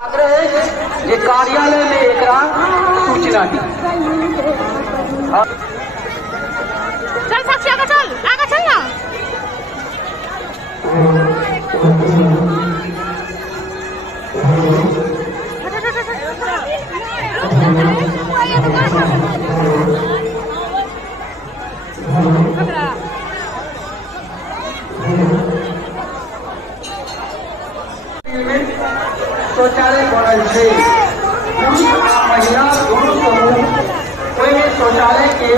आग्रह है ये कार्यालय में एक सूचना दी। चल साक्षी आगे चल ना। शौचालय बनल है, पुरुष आ महिला दोनों समूह कोई शौचालय के